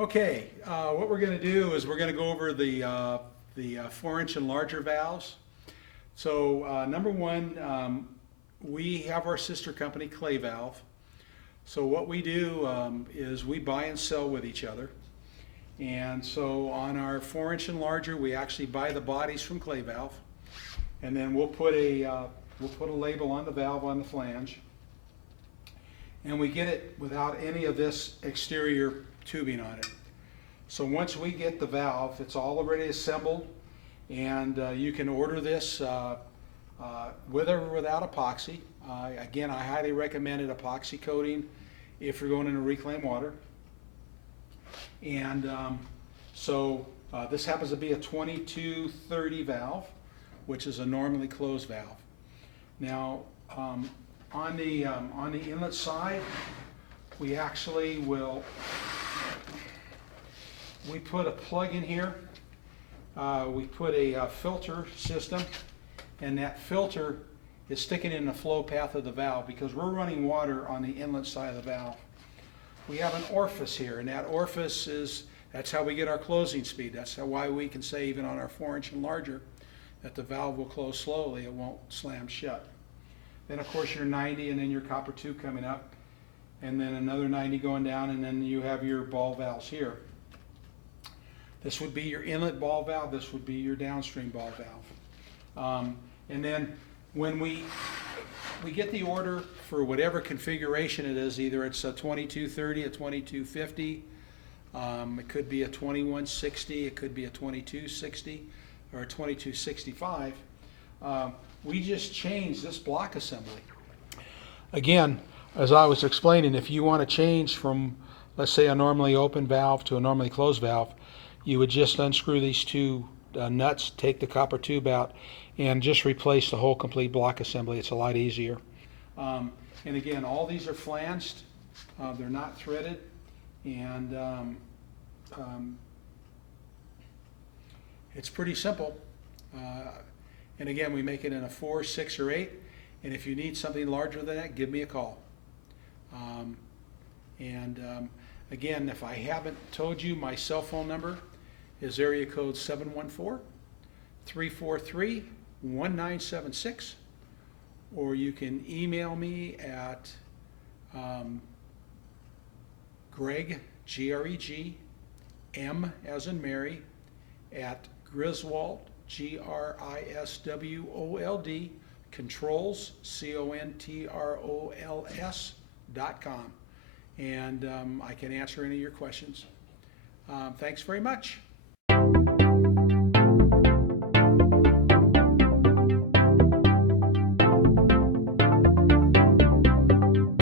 Okay, what we're going to do is we're going to go over the 4-inch and larger valves. So number one, we have our sister company, Clay Valve. So what we do is we buy and sell with each other. And so on our 4-inch and larger, we actually buy the bodies from Clay Valve, and then we'll put a label on the valve on the flange, and we get it without any of this exterior tubing on it. So once we get the valve, it's all already assembled, and you can order this with or without epoxy. Again, I highly recommend an epoxy coating if you're going into reclaimed water. And this happens to be a 2230 valve, which is a normally closed valve. Now, on the inlet side, we actually we put a plug in here. We put a filter system, and that filter is sticking in the flow path of the valve because we're running water on the inlet side of the valve. We have an orifice here, and that orifice that's how we get our closing speed. That's why we can say even on our 4-inch and larger that the valve will close slowly, it won't slam shut. Then of course your 90, and then your copper tube coming up, and then another 90 going down, and then you have your ball valves here. This would be your inlet ball valve, this would be your downstream ball valve. And then when we get the order for whatever configuration it is, either it's a 2230, a 2250, it could be a 2160, it could be a 2260, or a 2265. We just changed this block assembly. Again, as I was explaining, if you want to change from, let's say, a normally open valve to a normally closed valve, you would just unscrew these two nuts, take the copper tube out, and just replace the whole complete block assembly. It's a lot easier. And again, all these are flanged. They're not threaded. And it's pretty simple. And again, we make it in a 4, 6, or 8. And if you need something larger than that, give me a call. Again, if I haven't told you, my cell phone number is area code 714-343-1976. Or you can email me at Greg, G-R-E-G, M as in Mary, at Griswold, G-R-I-S-W-O-L-D, controls, CONTROLS.com. And I can answer any of your questions. Thanks very much.